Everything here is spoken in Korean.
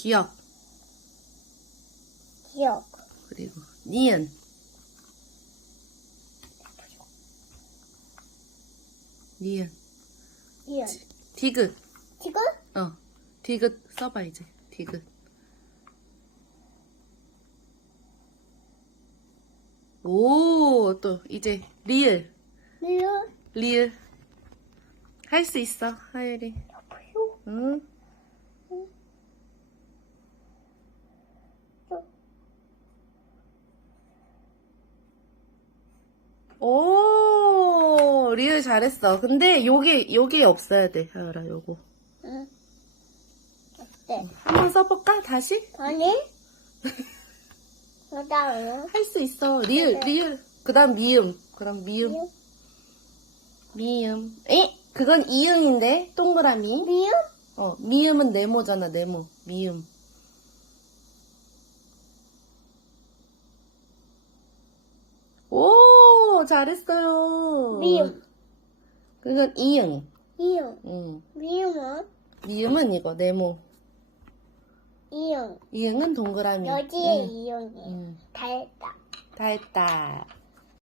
기억. 기억. 그리고 니은. 니은. 이응. 디귿. 지금? 어. 디귿 써봐 이제. 디귿. 오, 또 이제 리을. 미응. 리을. 할 수 있어, 하율이. 응. 오, 리을 잘했어. 근데 요게, 요게 없어야 돼, 하율아, 요거. 응. 어때? 한번 써볼까? 다시? 아니? 그다음에 할 수 있어. 리을, 리을. 그 다음 미음. 그럼 미음. 미음. 에? 그건 이응인데, 동그라미. 미응? 어, 미음은 네모잖아, 네모. 미음. 오, 잘했어요. 미음. 그건 이응. 이응. 응. 미음은? 미음은 이거, 네모. 이응. 이응은 동그라미. 여기에 응. 이응이. 응. 다 했다. 다 했다.